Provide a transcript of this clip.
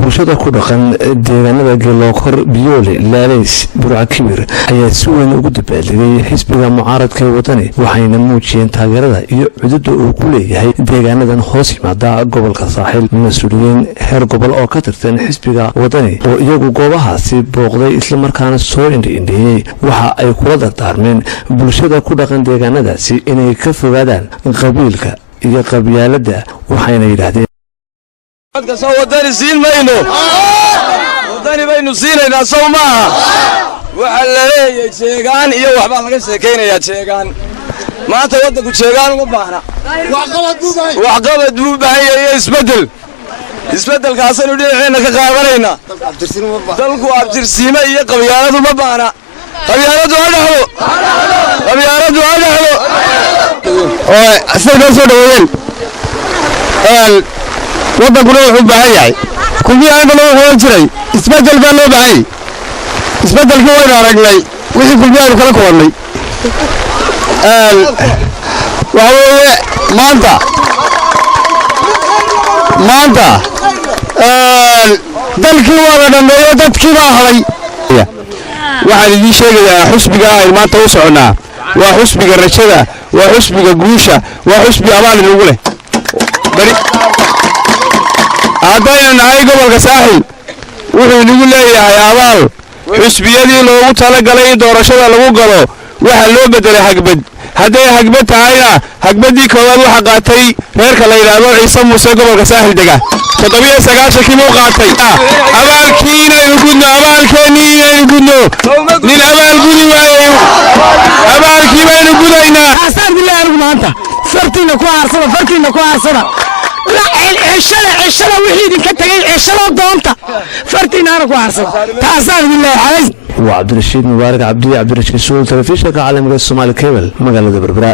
bulshada ku dhaqan deegaanada Geelokor Biyoole Laaleys Burca Kibir ayaa si weyn ugu dabaaldegay xisbiga mucaaradka ee wadani waxayna muujiyeen taageerada iyo cudurda uu ku leeyahay deegaanadan hoos yimaada gobolka Saaxil mas'uuliyiin heer gobol oo ka tirsan xisbiga wadani oo iyagu goobahaasi booqday isla markaana soo indheeyay waxa ay kula dardaarmeen bulshada ku dhaqan deegaanadaasi inay ka fogaadaan qabiilka iyo qabyaalada waxayna yiraahdeen soo wadani siin mayno wadani baynu siinaynaa soo maaha waxa la leeyahay sheegaan iyo waxba laga sheekeynayaa sheegaan maanta wadanku sheegaan uma baahna wax qabad buu baahan yahay isbedelkaasaynu dhinaceena ka qaadanayna dalku abtirsiime iyo qabyaaladu ma baahna qabyaaladu ha dhaxlo oo asaga soo dhaweeyeen waddankuna wuxuu baahan yahay kulmiyaana loo horan jiray isbedel baa loo baahan yahay isbedelkii waynu aragnay wixii kulmiyaanu kala kulannay waxa weeye maanta dalkii waa la dhameeyo dadkii baa haday waxaan idiin sheegayaa xusbiga aynu maanta u soconnaa waa xusbiga rajada waa xusbiga guusha waa xusbi abaal inagu leh haddaynu nahay gobolka Saaxil wuxuu inagu leeyahay abaal xusbiyadii loogu talagalay in doorashada lagu galo waxa loo bedelay hagbad hadday hagbad tahayna hagbadii koowaad waxa qaatay reerka la yiraahdo Ciise Muuse gobolka Saaxil dega 79 kii uu qaatay abaalkiina inuu gudno abaalkeeni inuu gudno nin abaal gudi waayo abaalkii baynu gudaynaa asaan billahi maanta fartiina ku aarsada عشرة وحيد كتجي 10 دونتا فرتين أنا كوارثة تعزان بالله عليه. وعبد الرشيد مبارك عبد الرشيد سول تلفزيون عالم الصومال كيبل مقالة بربراء.